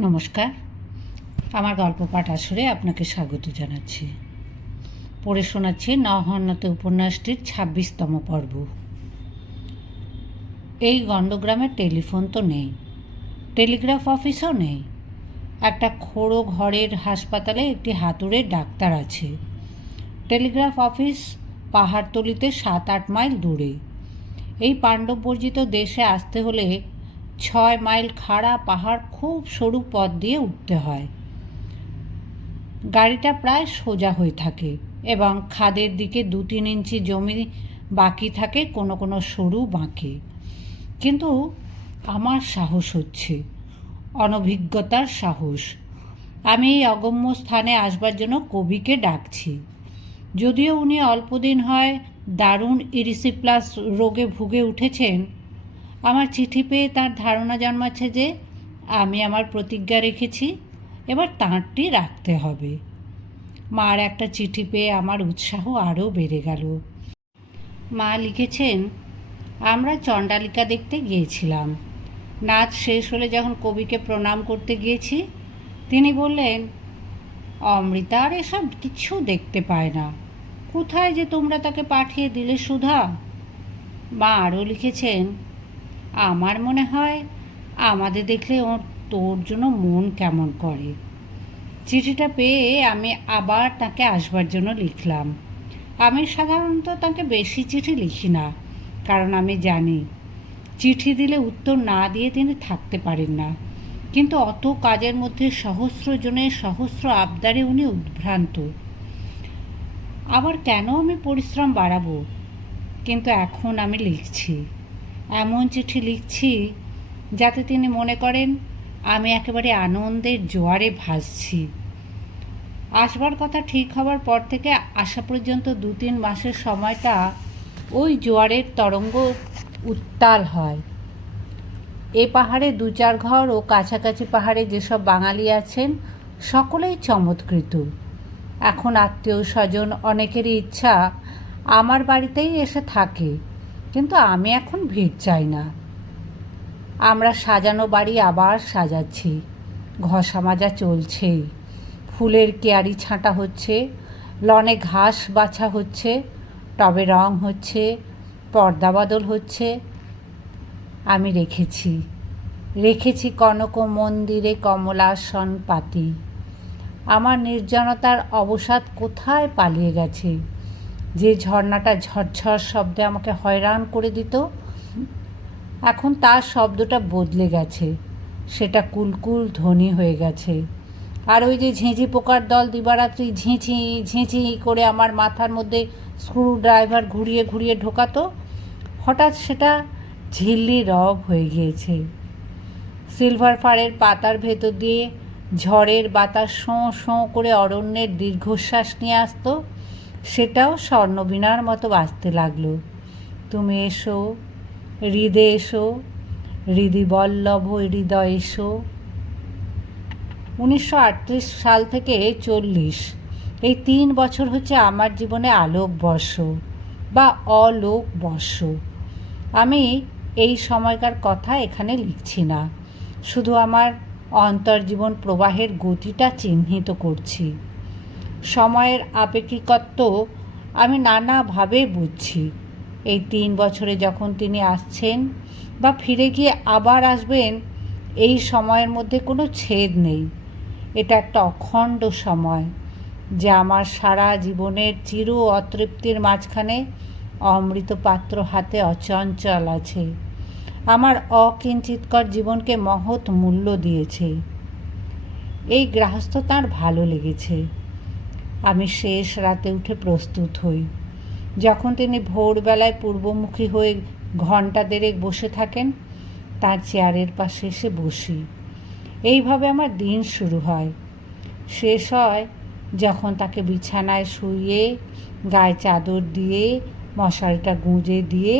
নমস্কার, আমার গল্প পাঠ আসরে আপনাকে স্বাগত জানাচ্ছি। পড়ে শোনাচ্ছি নহন্যতে উপন্যাসটির ২৬তম পর্ব। এই গণ্ডগ্রামে টেলিফোন তো নেই, টেলিগ্রাফ অফিসও নেই। একটা খোড়ো ঘরের হাসপাতালে একটি হাতুড়ে ডাক্তার আছে। টেলিগ্রাফ অফিস পাহাড়তলিতে ৭-৮ মাইল দূরে। এই পাণ্ডববর্জিত দেশে আসতে হলে ৬ মাইল খাড়া পাহাড় খুব সরু পথ দিয়ে উঠতে হয়। গাড়িটা প্রায় সোজা হয়ে থাকে এবং খাদের দিকে ২-৩ ইঞ্চি জমি বাকি থাকে কোনো কোনো সরু বাঁকে। কিন্তু আমার সাহস হচ্ছে, অনভিজ্ঞতার সাহস। আমি এই অগম্য স্থানে আসবার জন্য কবিকে ডাকছি। যদিও উনি অল্পদিন হয় দারুণ ইরিসিপ্লাস রোগে ভুগে উঠেছেন, আমার চিঠি পেয়ে তার ধারণা জন্মাচ্ছে যে আমি আমার প্রতিজ্ঞা রেখেছি, এবার তাঁরটি রাখতে হবে। মার একটা চিঠি পেয়ে আমার উৎসাহ আরও বেড়ে গেল। মা লিখেছেন, আমরা চণ্ডালিকা দেখতে গিয়েছিলাম। নাচ শেষ হলে যখন কবিকে প্রণাম করতে গিয়েছি, তিনি বললেন, অমৃতা আর এসব কিছু দেখতে পায় না, কোথায় যে তোমরা তাকে পাঠিয়ে দিলে সুধা। মা আরও লিখেছেন, আমার মনে হয় আমাদের দেখলে তোর জন্য মন কেমন করে। চিঠিটা পেয়ে আমি আবার তাকে আসবার জন্য লিখলাম। আমি সাধারণত তাকে বেশি চিঠি লিখি না, কারণ আমি জানি চিঠি দিলে উত্তর না দিয়ে তিনি থাকতে পারেন না। কিন্তু অত কাজের মধ্যে সহস্র জনের সহস্র আবদারে উনি উদ্ভ্রান্ত। আবার কেন আমি পরিশ্রম বাড়াবো? কিন্তু এখন আমি লিখছি, এমন চিঠি লিখছি যাতে তিনি মনে করেন আমি একেবারে আনন্দের জোয়ারে ভাসছি। আসবার কথা ঠিক হবার পর থেকে আসা পর্যন্ত ২-৩ মাসের সময়টা ওই জোয়ারের তরঙ্গ উত্তাল হয়। এ পাহাড়ে ২-৪ ঘর ও কাছাকাছি পাহাড়ে যেসব বাঙালি আছেন সকলেই চমৎকৃত। এখন আত্মীয় স্বজন অনেকেরই ইচ্ছা আমার বাড়িতেই এসে থাকে, কিন্তু আমি এখন ভিড় চাই না। আমরা সাজানো বাড়ি আবার সাজাচ্ছি, ঘষা মাজা চলছেই, ফুলের কেয়ারি ছাঁটা হচ্ছে, লনে ঘাস বাছা হচ্ছে, টবে রং হচ্ছে, পর্দা বদল হচ্ছে। আমি রেখেছি কনক মন্দিরে কমলাসন পাতি। আমার নির্জনতার অবসাদ কোথায় পালিয়ে গেছে? যে ঝর্ণাটা ঝরঝর শব্দে আমাকে হয়রান করে দিত, এখন তার শব্দটা বদলে গেছে, সেটা কুলকুল ধ্বনি হয়ে গেছে। আর ওই যে ঝিঁঝি পোকার দল দিবারাত্রি ঝিঁঝি ঝিঁঝি করে আমার মাথার মধ্যে স্ক্রু ড্রাইভার ঘুরিয়ে ঘুরিয়ে ঢোকাতো, হঠাৎ সেটা ঝিল্লি রব হয়ে গিয়েছে। সিলভার ফারের পাতার ভেতর দিয়ে ঝড়ের বাতাস শোঁ শোঁ করে অরণ্যের দীর্ঘশ্বাস নিয়ে আসতো, সেটাও স্বর্ণবীণার মতো বাজতে লাগলো। তুমি এসো হৃদে, এসো হৃদিবল্লভ হৃদয় এসো। ১৯৩৮ সাল থেকে ৪০, এই ৩ বছর হচ্ছে আমার জীবনে আলোকবর্ষ বা অলোকবর্ষ। আমি এই সময়কার কথা এখানে লিখছি না, শুধু আমার অন্তর্জীবন প্রবাহের গতিটা চিহ্নিত করছি। সময়ের আপেক্ষিকত্ব আমি নানাভাবে বুঝছি। এই ৩ বছরে যখন তিনি আসছেন বা ফিরে গিয়ে আবার আসবেন, এই সময়ের মধ্যে কোনো ছেদ নেই। এটা একটা অখণ্ড সময়, যে আমার সারা জীবনের চির অতৃপ্তির মাঝখানে অমৃত পাত্র হাতে অচঞ্চল আছে, আমার অকিঞ্চিৎকর জীবনকে মহৎ মূল্য দিয়েছে। এই গৃহস্থ তাঁর ভালো লেগেছে। আমি শেষ রাতে উঠে প্রস্তুত হই। যখন তিনি ভোরবেলায় পূর্বমুখী হয়ে ঘণ্টা দেড়েক বসে থাকেন, তার চেয়ারের পাশে এসে বসি। এইভাবে আমার দিন শুরু হয়। শেষ হয় যখন তাকে বিছানায় শুইয়ে গায়ে চাদর দিয়ে মশারিটা গুঁজে দিয়ে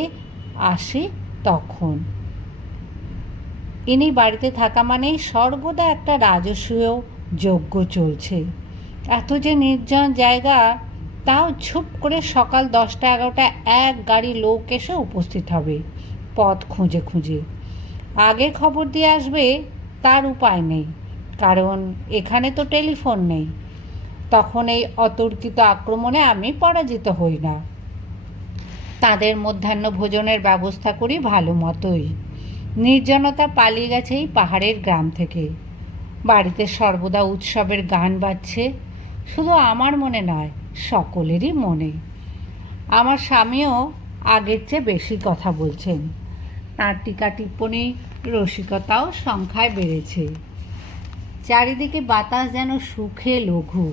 আসি, তখন। ইনি বাড়িতে থাকা মানেই সর্বদা একটা রাজসূয় যজ্ঞ চলছে। এত যে নির্জন জায়গা, তাও ঝুপ করে সকাল 10টা-11টা এক গাড়ি লোক এসে উপস্থিত হবে পথ খুঁজে খুঁজে। আগে খবর দিয়ে আসবে তার উপায় নেই, কারণ এখানে তো টেলিফোন নেই। তখন এই অতর্কিত আক্রমণে আমি পরাজিত হই না। তাদের মধ্যাহ্ন ভোজনের ব্যবস্থা করি ভালো মতোই। নির্জনতা পালিয়ে গেছে এই পাহাড়ের গ্রাম থেকে। বাড়িতে সর্বদা উৎসবের গান বাজছে, শুধু আমার মনে নয়, সকলেরই মনে। আমার স্বামীও আগের চেয়ে বেশি কথা বলছেন। তাঁর টিকা টিপ্পণী রসিকতাও সংখ্যায় বেড়েছে। চারিদিকে বাতাস যেন সুখে লঘু।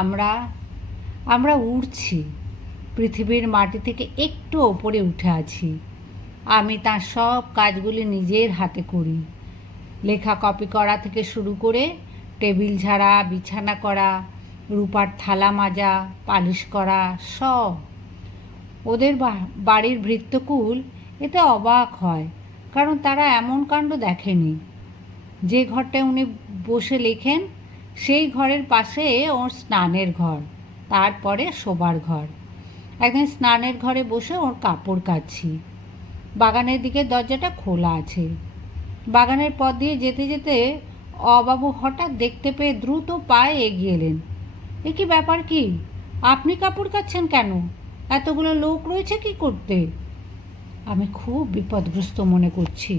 আমরা আমরা উড়ছি, পৃথিবীর মাটি থেকে একটু ওপরে উঠে আছি। আমি তার সব কাজগুলি নিজের হাতে করি, লেখা কপি করা থেকে শুরু করে টেবিল ঝাড়া, বিছানা করা, রূপার থালা মাজা, পালিশ করা, সব। ওদের বাড়ির ভৃত্যকুল এতে অবাক হয়, কারণ তারা এমন কাণ্ড দেখেনি। যে ঘরটায় উনি বসে লেখেন সেই ঘরের পাশে ওর স্নানের ঘর, তারপরে শোবার ঘর। একদিন স্নানের ঘরে বসে ওর কাপড় কাচ্ছি, বাগানের দিকে দরজাটা খোলা আছে। বাগানের পথ দিয়ে যেতে যেতে অবাবু হঠাৎ দেখতে পেয়ে দ্রুত পায়ে এগিয়ে এলেন। এ কি ব্যাপার, কি আপনি কাপড় কাচ্ছেন কেন? এতগুলো লোক রয়েছে কি করতে? আমি খুব বিপদগ্রস্ত মনে করছি,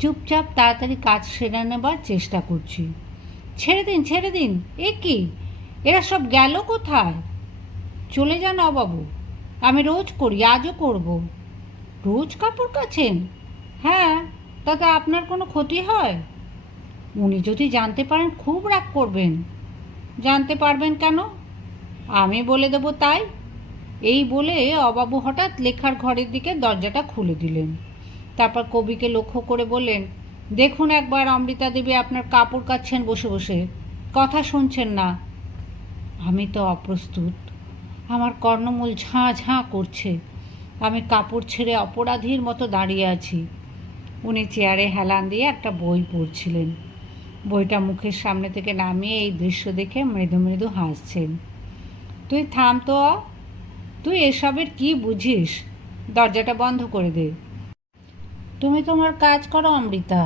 চুপচাপ তাড়াতাড়ি কাজ সেরে নেবার চেষ্টা করছি। ছেড়ে দিন, ছেড়ে দিন, এ কি, এরা সব গেল কোথায়? চলে যান অবাবু, আমি রোজ করি, আজও করব। রোজ কাপড় কাচেন? হ্যাঁ, তাতে আপনার কোনো ক্ষতি হয়? উনি যদি জানতে পারেন খুব রাগ করবেন। জানতে পারবেন কেন? আমি বলে দেবো তাই। এই বলে অবাবু হঠাৎ লেখার ঘরের দিকে দরজাটা খুলে দিলেন। তারপর কবিকে লক্ষ্য করে বললেন, দেখুন একবার অমৃতা দেবী, আপনার কাপড় কাচ্ছেন বসে বসে, কথা শুনছেন না। আমি তো অপ্রস্তুত, আমার কর্ণমূল ঝাঁ ঝাঁ করছে। আমি কাপড় ছেড়ে অপরাধীর মতো দাঁড়িয়ে আছি। উনি চেয়ারে হেলান দিয়ে একটা বই পড়ছিলেন। বইটা মুখের সামনে থেকে নামিয়ে এই দৃশ্য দেখে মৃদু মৃদু হাসছেন। তুই থাম তো, তুই এসবের কি বুঝিস? দরজাটা বন্ধ করে দে। তুমি তোমার কাজ করো অমৃতা।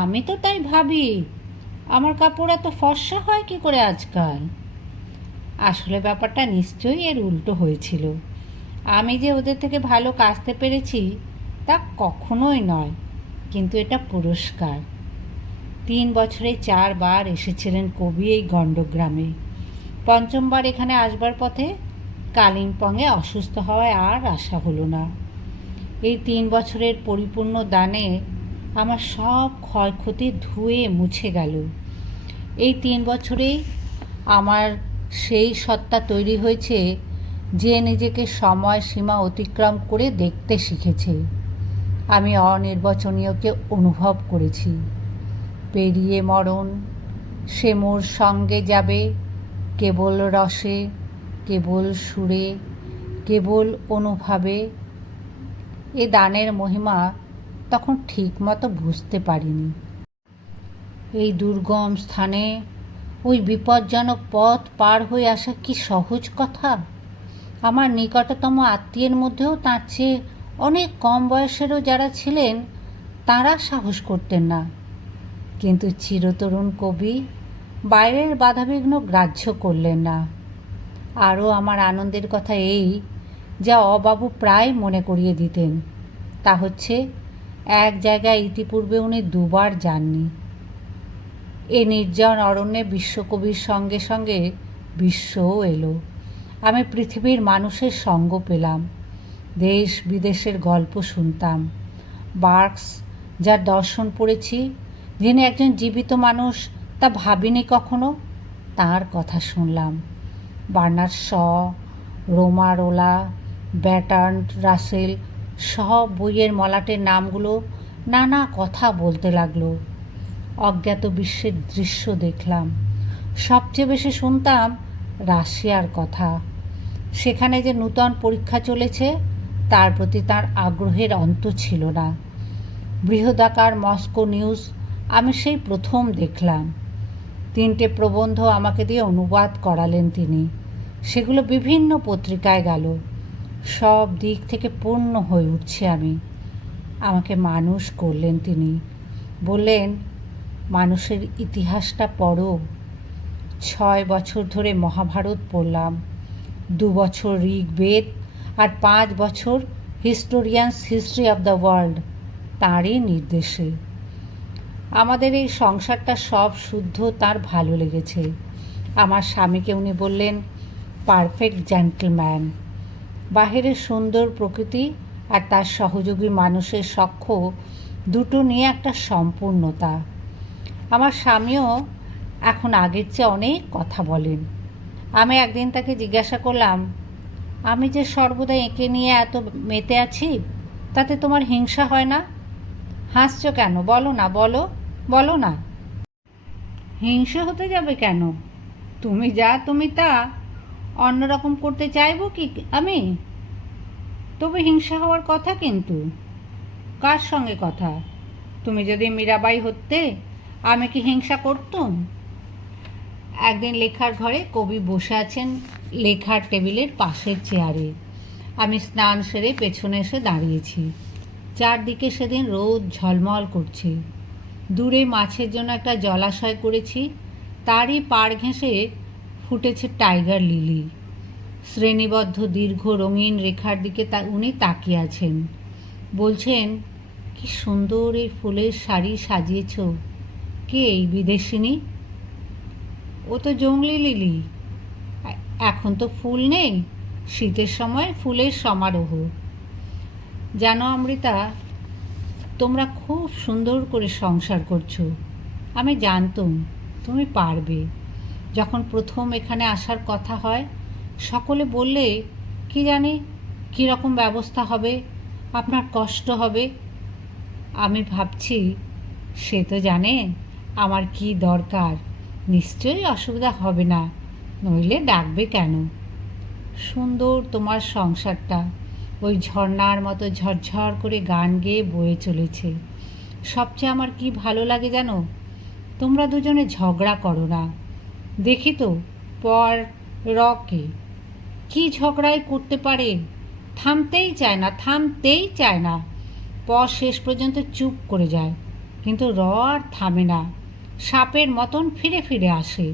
আমি তো তাই ভাবি, আমার কাপড় এত ফর্সা হয় কি করে আজকাল? আসলে ব্যাপারটা নিশ্চয়ই এর উল্টো হয়েছিল। আমি যে ওদের থেকে ভালো কাচতে পেরেছি তা কখনোই নয়, কিন্তু এটা পুরস্কার। 3 বছরে 4 বার এসেছিলেন কবি এই গণ্ডগ্রামে। পঞ্চমবার এখানে আসবার পথে কালিম্পংয়ে অসুস্থ হওয়ায় আর আসা হলো না। এই 3 বছরের পরিপূর্ণ দানে আমার সব ক্ষয়ক্ষতি ধুয়ে মুছে গেল। এই 3 বছরেই আমার সেই সত্তা তৈরি হয়েছে যে নিজেকে সময় সীমা অতিক্রম করে দেখতে শিখেছে। আমি অনির্বচনীয়কে অনুভব করেছি। পেরিয়ে মরণ, সে মোর সঙ্গে যাবে, কেবল রসে, কেবল সুরে, কেবল অনুভবে। এ দানের মহিমা তখন ঠিকমতো বুঝতে পারিনি। এই দুর্গম স্থানে ওই বিপজ্জনক পথ পার হয়ে আসা কি সহজ কথা? আমার নিকটতম আত্মীয়ের মধ্যেও তার চেয়ে অনেক কম বয়সেরও যারা ছিলেন তাঁরা সাহস করতেন না। কিন্তু চিরতরুণ কবি বাইরের বাধাবিঘ্ন গ্রাহ্য করলেন না। আরও আমার আনন্দের কথা এই, যা অবাবু প্রায় মনে করিয়ে দিতেন, তা হচ্ছে এক জায়গায় ইতিপূর্বে উনি 2 বার যাননি। এ নির্জন অরণ্যে বিশ্বকবির সঙ্গে সঙ্গে বিশ্বও এলো। আমি পৃথিবীর মানুষের সঙ্গ পেলাম, দেশ বিদেশের গল্প শুনতাম। বার্কস, যার দর্শন পড়েছি, যিনি একজন জীবিত মানুষ তা ভাবিনি কখনো, তার কথা শুনলাম। বার্নার্ড শ, রোমারোলা, ব্যাটার্ন রাসেল, সব বইয়ের মলাটের নামগুলো নানা কথা বলতে লাগলো। অজ্ঞাত বিশ্বের দৃশ্য দেখলাম। সবচেয়ে বেশি শুনতাম রাশিয়ার কথা। সেখানে যে নূতন পরীক্ষা চলেছে তার প্রতি তার আগ্রহের অন্ত ছিল না। বৃহদাকার মস্কো নিউজ আমি সেই প্রথম দেখলাম। 3টে প্রবন্ধ আমাকে দিয়ে অনুবাদ করালেন তিনি। সেগুলো বিভিন্ন পত্রিকায় গেল। সব দিক থেকে পূর্ণ হয়ে উঠছি আমি। আমাকে মানুষ করলেন তিনি। বললেন, মানুষের ইতিহাসটা পড়ো। 6 বছর ধরে মহাভারত পড়লাম, 2 বছর ঋগ্বেদ, আর 5 বছর হিস্ট্রি অফ দ্য ওয়ার্ল্ড তাঁরই নির্দেশে। আমাদের এই সংসারটা সব শুদ্ধ তার ভালো লেগেছে। আমার স্বামীকে উনি বললেন পারফেক্ট জেন্টলম্যান। বাহিরের সুন্দর প্রকৃতি আর তার সহযোগী মানুষের সখ্য দুটো নিয়ে একটা সম্পূর্ণতা। আমার স্বামীও এখন আগের চেয়ে অনেক কথা বলেন। আমি একদিন তাকে জিজ্ঞাসা করলাম, আমি যে সর্বদা এঁকে নিয়ে এত মেতে আছি, তাতে তোমার হিংসা হয় না? হাসছো কেন? বলো না, বলো না। হিংসে হতে যাবে কেন? তুমি যা তুমি তা। অন্যরকম করতে চাইবো কি আমি? তবে হিংসা হওয়ার কথা কিন্তু। কার সঙ্গে কথা? তুমি যদি মীরাবাই হতে, আমি কি হিংসা করতুম? একদিন লেখার ঘরে কবি বসে আছেন লেখার টেবিলের পাশের চেয়ারে। আমি স্নান সেরে পেছনে এসে দাঁড়িয়েছি। চারদিকে সেদিন রোদ ঝলমল করছে। দূরে মাছের জন্য একটা জলাশয় করেছি, তারই পাড় ঘেঁষে ফুটেছে টাইগার লিলি। শ্রেণীবদ্ধ দীর্ঘ রঙিন রেখার দিকে উনি তাকিয়ে আছেন। বলছেন, কি সুন্দর এই ফুলের শাড়ি সাজিয়েছ। কে এই বিদেশিনী? ও তো জংলি লিলি। এখন তো ফুল নেই, শীতের সময় ফুলের সমারোহ। জানো অমৃতা, তোমরা খুব সুন্দর করে সংসার করছো। আমি জানতুম তুমি পারবে। যখন প্রথম এখানে আসার কথা হয়, সকলে বললে কি জানি কীরকম ব্যবস্থা হবে, আপনার কষ্ট হবে। আমি ভাবছি, সে তো জানে আমার কি দরকার, নিশ্চয়ই অসুবিধা হবে না, নইলে ডাকবে কেন? সুন্দর তোমার সংসারটা, ওই ঝর্ণার মতো ঝরঝর করে গান গেয়ে বয়ে চলেছে। সবচেয়ে আমার কি ভালো লাগে জানো, তোমরা দুজনে ঝগড়া করো না। দেখি তো পর রকে কি ঝগড়াই করতে পারে, থামতেই চায় না। পর শেষ পর্যন্ত চুপ করে যায়, কিন্তু র আর থামে না, সাপের মতন ফিরে ফিরে আসে।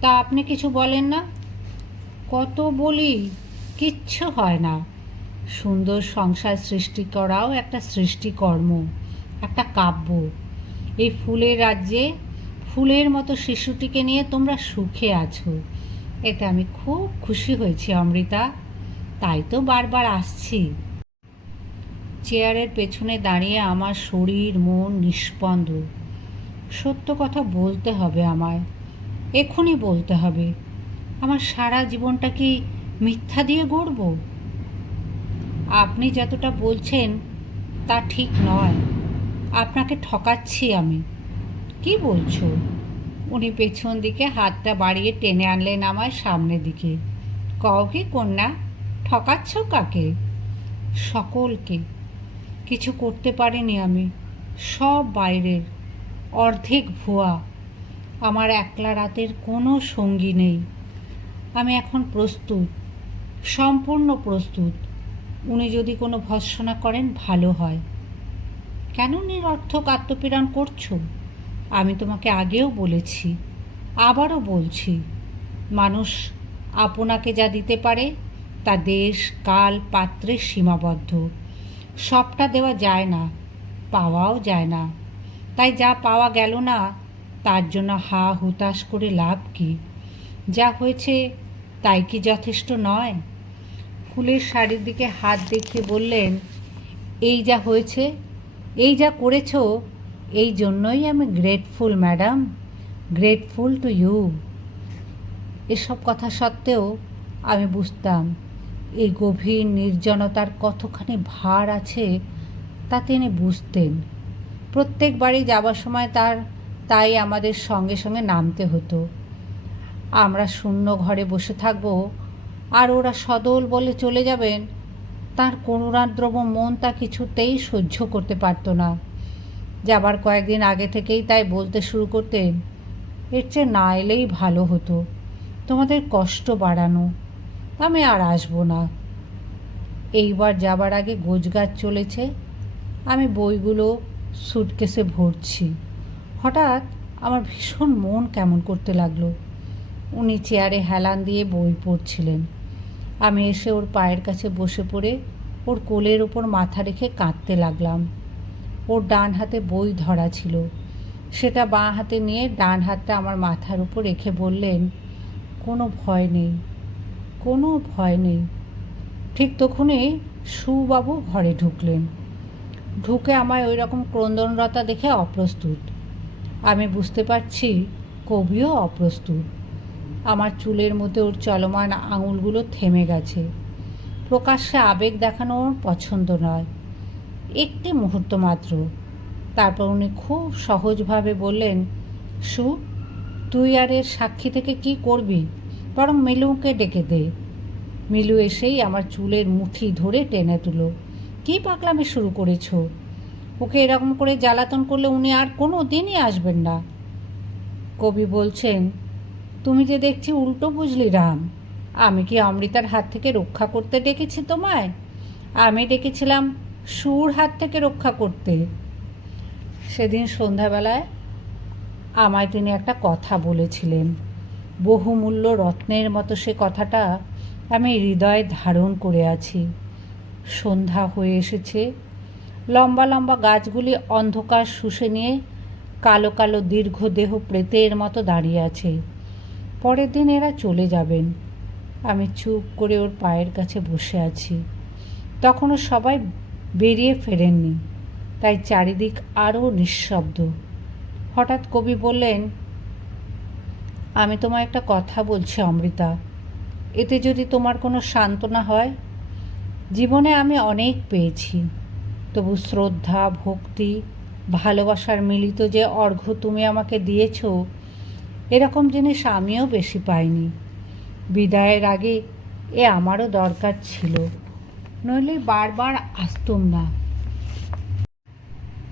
তা আপনি কিছু বলেন না? কত বলি, কিচ্ছু হয় না। সুন্দর সংসার সৃষ্টি করাও একটা সৃষ্টিকর্ম, একটা কাব্য। এই ফুলের রাজ্যে ফুলের মতো শিশুটিকে নিয়ে তোমরা সুখে আছো, এতে আমি খুব খুশি হয়েছি অমৃতা, তাই তো বারবার আসছি। চেয়ারের পেছনে দাঁড়িয়ে আমার শরীর মন নিস্পন্দ। সত্য কথা বলতে হবে আমায়, এখনই বলতে হবে। আমার সারা জীবনটা কি মিথ্যা দিয়ে গড়ব? আপনি যতটা বলছেন তা ঠিক নয়, আপনাকে ঠকাচ্ছি আমি। কি বলছো? উনি পেছন দিকে হাতটা বাড়িয়ে টেনে আনলেন আমায় সামনের দিকে। কও কি কন্যা, ঠকাচ্ছ কাকে? সকলকে। কিছু করতে পারিনি আমি, সব বাইরের, অর্ধেক ভুয়া। আমার একলা রাতের কোনো সঙ্গী নেই। আমি এখন প্রস্তুত, সম্পূর্ণ প্রস্তুত। উনি যদি কোনো ভর্ৎসনা করেন ভালো হয়। কেন নিরর্থক আত্মপীড়ন করছো? আমি তোমাকে আগেও বলেছি, আবারও বলছি, মানুষ আপনাকে যা দিতে পারে তা দেশ কাল পাত্রে সীমাবদ্ধ। সবটা দেওয়া যায় না, পাওয়াও যায় না। তাই যা পাওয়া গেল না তার জন্য হা হুতাশ করে লাভ কি? যা হয়েছে তাই কি যথেষ্ট নয়? ফুলের শাড়ির দিকে হাত দেখিয়ে বললেন, এই যা হয়েছে, এই যা করেছ, এই জন্যই আমি grateful madam, grateful to you. এসব কথা সত্ত্বেও আমি বুঝতাম এই গভীর নির্জনতার কতখানি ভার আছে, তা তিনি বুঝতেন। প্রত্যেক বাড়ি যাবার সময় তাই আমাদের সঙ্গে সঙ্গে নামতে হতো। আমরা শূন্য ঘরে বসে থাকব আর ওরা সদল বলে চলে যাবেন, তার করুণাদ্রব মন তা কিছুতেই সহ্য করতে পারত না। যাবার কয়েকদিন আগে থেকেই তাই বলতে শুরু করতেন, এর চেয়ে না এলেই ভালো হতো, তোমাদের কষ্ট বাড়ানো, আমি আর আসবো না। এইবার যাবার আগে গোছগাছ চলেছে, আমি বইগুলো সুটকেসে ভরছি। হঠাৎ আমার ভীষণ মন কেমন করতে লাগলো। উনি চেয়ারে হেলান দিয়ে বই পড়ছিলেন। আমি এসে ওর পায়ের কাছে বসে পড়ে ওর কোলের ওপর মাথা রেখে কাঁদতে লাগলাম। ওর ডান হাতে বই ধরা ছিল, সেটা বাঁ হাতে নিয়ে ডান হাতটা আমার মাথার উপর রেখে বললেন, কোনো ভয় নেই, কোনো ভয় নেই। ঠিক তখনই সুবাবু ঘরে ঢুকলেন। ঢুকে আমায় ওই রকম ক্রন্দনরতা দেখে অপ্রস্তুত। আমি বুঝতে পারছি কবিও অপ্রস্তুত। আমার চুলের মধ্যে ওর চলমান আঙুলগুলো থেমে গেছে। প্রকাশ্যে আবেগ দেখানো ওর পছন্দ নয়, একটি মুহূর্ত মাত্র। তারপর উনি খুব সহজভাবে বললেন, সু, তুই আর এর সাক্ষী থেকে কি করবি, বরং মিলুকে ডেকে দে। মিলু এসেই আমার চুলের মুঠি ধরে টেনে তুলো। কী পাগলামি শুরু করেছ? ওকে এরকম করে জ্বালাতন করলে উনি আর কোনো দিনই আসবেন না। কবি বলছেন, তুমি যে দেখছি উল্টো বুঝলি রাম। আমি কি অমৃতার হাত থেকে রক্ষা করতে ডেকেছি তোমায়? আমি ডেকেছিলাম সুর হাত থেকে রক্ষা করতে। সেদিন সন্ধ্যাবেলায় আমায় তিনি একটা কথা বলেছিলেন। বহুমূল্য রত্নের মতো সে কথাটা আমি হৃদয়ে ধারণ করে আছি। সন্ধ্যা হয়ে এসেছে। লম্বা লম্বা গাছগুলি অন্ধকার শুষে নিয়ে কালো কালো দীর্ঘ দেহ প্রেতের মতো দাঁড়িয়ে আছে। পরের দিন এরা চলে যাবেন। আমি চুপ করে ওর পায়ের কাছে বসে আছি। তখনও সবাই বেরিয়ে ফেরেননি, তাই চারিদিক আরও নিঃশব্দ। হঠাৎ কবি বললেন, আমি তোমায় একটা কথা বলছি অমৃতা, এতে যদি তোমার কোনো সান্ত্বনা হয়। জীবনে আমি অনেক পেয়েছি, তবু শ্রদ্ধা, ভক্তি, ভালোবাসার মিলিত যে অর্ঘ্য তুমি আমাকে দিয়েছ, এরকম জিনিস আমিও বেশি পাইনি। বিদায়ের আগে এ আমারও দরকার ছিল, নইলে বারবার আসতুম না।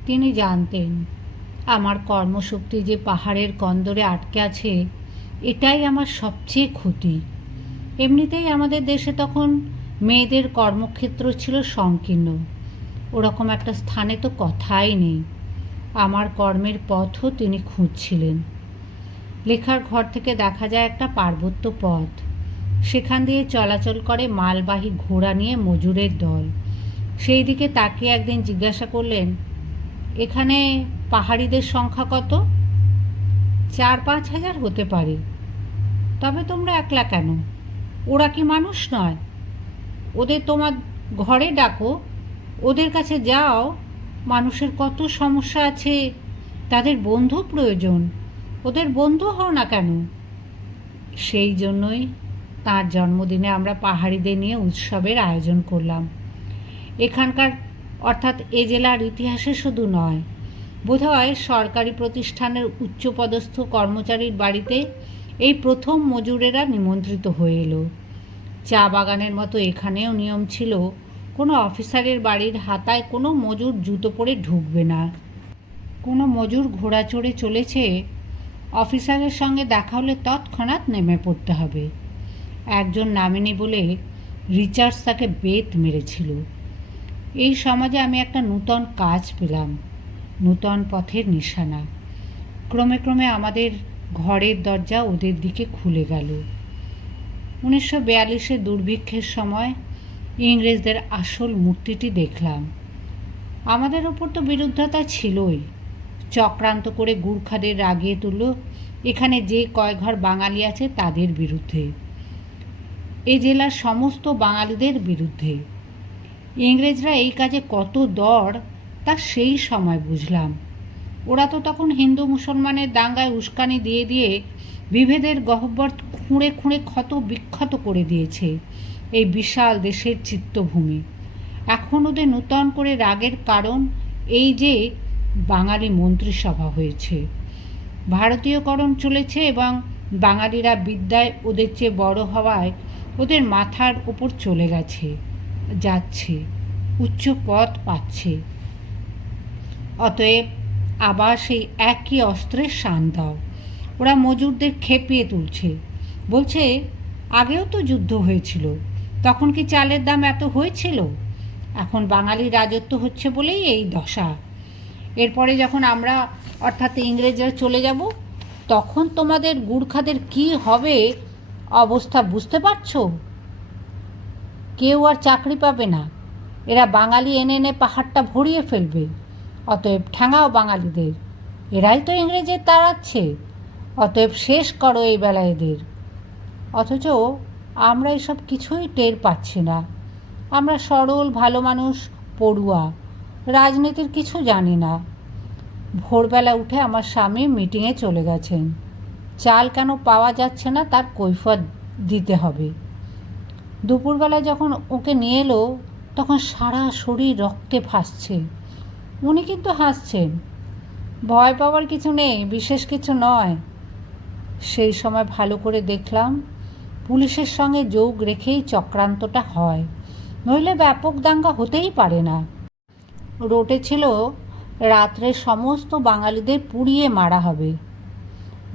তিনি জানতেন আমার কর্মশক্তি যে পাহাড়ের কন্দরে আটকে আছে, এটাই আমার সবচেয়ে ক্ষতি। এমনিতেই আমাদের দেশে তখন মেয়েদের কর্মক্ষেত্র ছিল সংকীর্ণ। ওরকম একটা স্থানে তো কথাই নেই। আমার কর্মের পথও তিনি খুঁজছিলেন। লেখার ঘর থেকে দেখা যায় একটা পার্বত্য পথ। সেখান দিয়ে চলাচল করে মালবাহী ঘোড়া নিয়ে মজুরের দল। সেই দিকে তাকিয়ে একদিন জিজ্ঞাসা করলেন, এখানে পাহাড়িদের সংখ্যা কত? 4-5 হাজার হতে পারে। তবে তোমরা একলা কেন? ওরা কি মানুষ নয়? ওদের তোমার ঘরে ডাকো, ওদের কাছে যাও। মানুষের কত সমস্যা আছে, তাদের বন্ধু প্রয়োজন, ওদের বন্ধু হও না কেন? সেই জন্যই তার জন্মদিনে আমরা পাহাড়িদের নিয়ে উৎসবের আয়োজন করলাম। এখানকার অর্থাৎ এ জেলার ইতিহাসে শুধু নয়, বোধহয় সরকারি প্রতিষ্ঠানের উচ্চপদস্থ কর্মচারীর বাড়িতে এই প্রথম মজুরেরা নিমন্ত্রিত হয়ে এলো। চা বাগানের মতো এখানেও নিয়ম ছিল, কোনো অফিসারের বাড়ির হাতায় কোনো মজুর জুতো পরে ঢুকবে না। কোনো মজুর ঘোড়া চড়ে চলেছে, অফিসারের সঙ্গে দেখা হলে তৎক্ষণাৎ নেমে পড়তে হবে। একজন নামেনি বলে রিচার্ডস তাকে বেত মেরেছিল। এই সমাজে আমি একটা নূতন কাজ পেলাম, নূতন পথের নিশানা। ক্রমে ক্রমে আমাদের ঘরের দরজা ওদের দিকে খুলে গেল। 1942-এ দুর্ভিক্ষের সময় ইংরেজদের আসল মূর্তিটি দেখলাম। আমাদের ওপর তো বিরুদ্ধতা ছিলই। চক্রান্ত করে গুর্খাদের রাগিয়ে তুলল এখানে যে কয় ঘর বাঙালি আছে তাদের বিরুদ্ধে, এ জেলার সমস্ত বাঙালিদের বিরুদ্ধে। ইংরেজরা এই কাজে কত দর তা সেই সময় বুঝলাম। ওরা তো তখন হিন্দু মুসলমানের দাঙ্গায় উস্কানি দিয়ে দিয়ে বিভেদের গহ্বর খুঁড়ে খুঁড়ে ক্ষত বিক্ষত করে দিয়েছে এই বিশাল দেশের চিত্তভূমি। এখন ওদের নূতন করে রাগের কারণ এই যে বাঙালি মন্ত্রিসভা হয়েছে, ভারতীয়করণ চলেছে এবং বাঙালিরা বিদ্যায় ওদের চেয়ে বড় হওয়ায় ওদের মাথার উপর চলে যাচ্ছে, উচ্চ পদ পাচ্ছে। অতএব আবার সেই একই অস্ত্রের শান দাও। ওরা মজুরদের খেপিয়ে তুলছে, বলছে আগেও তো যুদ্ধ হয়েছিল, তখন কি চালের দাম এত হয়েছিল? এখন বাঙালি রাজত্ব হচ্ছে বলেই এই দশা। এরপরে যখন আমরা অর্থাৎ ইংরেজরা চলে যাব, তখন তোমাদের গুর্খাদের কি হবে অবস্থা বুঝতে পারছো? কেউ আর চাকরি পাবে না, এরা বাঙালি এনে এনে পাহাড়টা ভরিয়ে ফেলবে। অতএব ঠ্যাঙাও বাঙালিদের, এরাই তো ইংরেজের তাড়াচ্ছে, অতএব শেষ করো এই বেলা এদের। অথচ আমরা এসব কিছুই টের পাচ্ছি না। আমরা সরল ভালো মানুষ, পড়ুয়া, রাজনীতির কিছু জানি না। ভোরবেলা উঠে আমার স্বামী মিটিংয়ে চলে গেছেন। চাল কেন পাওয়া যাচ্ছে না তার কৈফিয়ত দিতে হবে। দুপুরবেলা যখন ওকে নিয়ে এলো, তখন সারা শরীর রক্তে ভাসছে। উনি কিন্তু হাসছেন। ভয় পাওয়ার কিছু নেই, বিশেষ কিছু নয়। সেই সময় ভালো করে দেখলাম পুলিশের সঙ্গে যোগ রেখেই চক্রান্তটা হয়, নইলে ব্যাপক দাঙ্গা হতেই পারে না। রোটে ছিল রাত্রে সমস্ত বাঙালিদের পুড়িয়ে মারা হবে।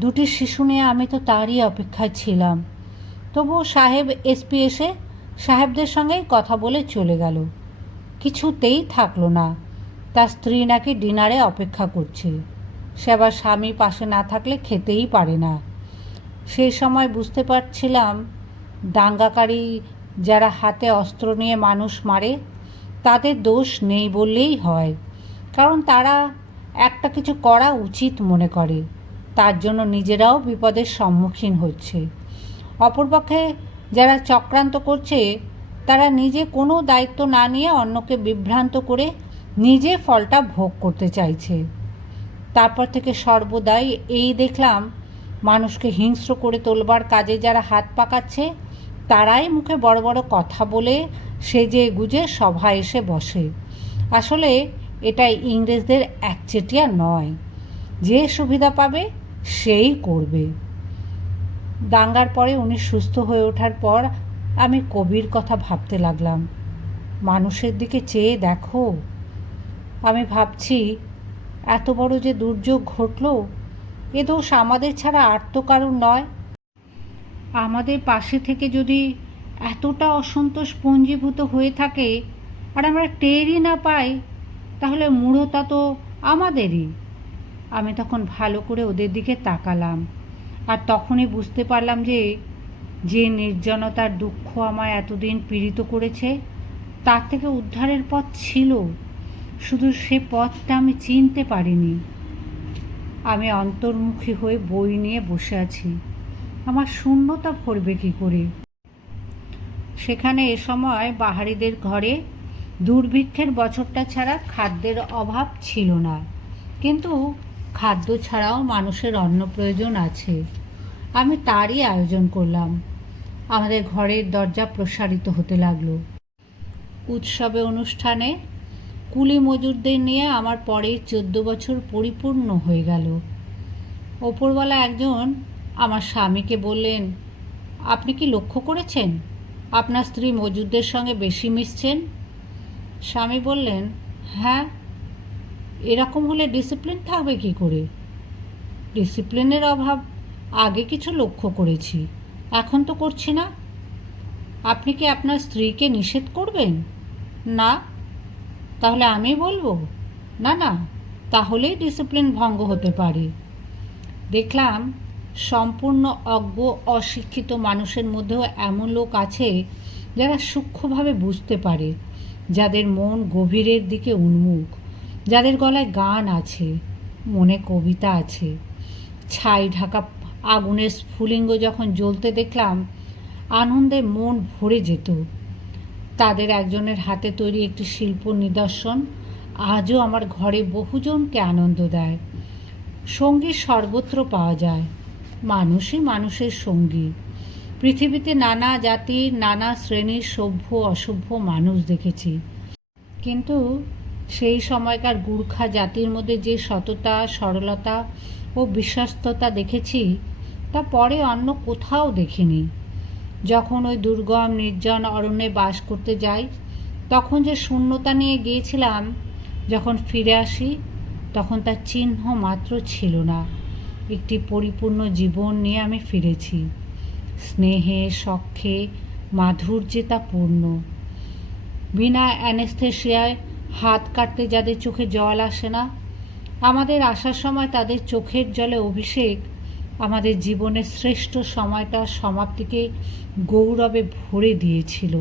দুটি শিশু নিয়ে আমি তো তারই অপেক্ষায় ছিলাম। তবুও সাহেব এসপি এসে সাহেবদের সঙ্গেই কথা বলে চলে গেল। কিছুতেই থাকলো না। তার স্ত্রী নাকি ডিনারে অপেক্ষা করছে। সে আবার স্বামী পাশে না থাকলে খেতেই পারে না। সেই সময় বুঝতে পারছিলাম দাঙ্গাকারী যারা হাতে অস্ত্র নিয়ে মানুষ মারে তাদের দোষ নেই বললেই হয়, কারণ তারা একটা কিছু করা উচিত মনে করে, তার জন্য নিজেরাও বিপদের সম্মুখীন হচ্ছে। অপরপক্ষে যারা চক্রান্ত করছে তারা নিজে কোনো দায়িত্ব না নিয়ে অন্যকে বিভ্রান্ত করে নিজে ফলটা ভোগ করতে চাইছে। তারপর থেকে সর্বদাই এই দেখলাম মানুষকে হিংস্র করে তোলবার কাজে যারা হাত পাকাচ্ছে তারাই মুখে বড় বড় কথা বলে সেজে গুজে সভায় এসে বসে। আসলে এটা ইংরেজদের একচেটিয়া নয়, যে সুবিধা পাবে সেই করবে। দাঙ্গার পরে উনি সুস্থ হয়ে ওঠার পর আমি কবির কথা ভাবতে লাগলাম। মানুষের দিকে চেয়ে দেখো। আমি ভাবছি এত বড় যে দুর্যোগ ঘটল, এ দোষ আমাদের ছাড়া আর তো কারণ নয়। আমাদের পাশে থেকে যদি এতটা অসন্তোষ পুঞ্জীভূত হয়ে থাকে আর আমরা টেরই না পাই, তাহলে মূঢ়তা তো আমাদেরই। আমি তখন ভালো করে ওদের দিকে তাকালাম, আর তখনই বুঝতে পারলাম যে নির্জনতার দুঃখ আমায় এতদিন পীড়িত করেছে তার থেকে উদ্ধারের পথ ছিল, শুধু সে পথটা আমি চিনতে পারিনি। আমি অন্তর্মুখী হয়ে বই নিয়ে বসে আছি। আমার শূন্যতা ভরবে কী করে? সেখানে এ সময় বাহারিদের ঘরে দুর্ভিক্ষের বছরটা ছাড়া খাদ্যের অভাব ছিল না, কিন্তু খাদ্য ছাড়াও মানুষের অন্ন প্রয়োজন আছে। আমি তারই আয়োজন করলাম। আমাদের ঘরের দরজা প্রসারিত হতে লাগলো। উৎসবে অনুষ্ঠানে কুলি মজুরদের নিয়ে আমার পরের 14 বছর পরিপূর্ণ হয়ে গেল। ওপরওয়ালা একজন আমার স্বামীকে বললেন, আপনি কি লক্ষ্য করেছেন আপনার স্ত্রী মজুরদের সঙ্গে বেশি মিশছেন? স্বামী বললেন, হ্যাঁ, এরকম হলে ডিসিপ্লিন থাকবে কি করে? ডিসিপ্লিনের অভাব আগে কিছু লক্ষ্য করেছি, এখন তো করছি না। আপনি কি আপনার স্ত্রীকে নিষেধ করবেন? না। তাহলে আমি বলবো? না না, তাহলেই ডিসিপ্লিন ভঙ্গ হতে পারে। দেখলাম সম্পূর্ণ অজ্ঞ অশিক্ষিত মানুষের মধ্যেও এমন লোক আছে যারা সূক্ষ্মভাবে বুঝতে পারে, যাদের মন গভীরের দিকে উন্মুখ, যাদের গলায় গান আছে, মনে কবিতা আছে। ছাই ঢাকা আগুনের স্ফুলিঙ্গ যখন জ্বলতে দেখলাম, আনন্দে মন ভরে যেত। তাদের একজনের হাতে তৈরি একটি শিল্প নিদর্শন আজও আমার ঘরে বহুজনকে আনন্দ দেয়। সঙ্গী সর্বত্র পাওয়া যায়, মানুষই মানুষের সঙ্গী। পৃথিবীতে নানা জাতির নানা শ্রেণীর সভ্য অসভ্য মানুষ দেখেছি, কিন্তু সেই সময়কার গুর্খা জাতির মধ্যে যে সততা, সরলতা ও বিশ্বস্ততা দেখেছি তা পরে অন্য কোথাও দেখিনি। যখন ওই দুর্গম নির্জন অরণ্যে বাস করতে যাই, তখন যে শূন্যতা নিয়ে গিয়েছিলাম, যখন ফিরে আসি তখন তার চিহ্ন মাত্র ছিল না। একটি পরিপূর্ণ জীবন নিয়ে আমি ফিরেছি। স্নেহে সখ্যে মাধুর্যে তা পূর্ণ। বিনা অ্যানেস্থেশিয়ায় হাত কাটতে যাদের চোখে জল আসে না, আমাদের আসার সময় তাদের চোখের জলে অভিষেক আমাদের জীবনের শ্রেষ্ঠ সময়টার সমাপ্তিকে গৌরবে ভরে দিয়েছিল।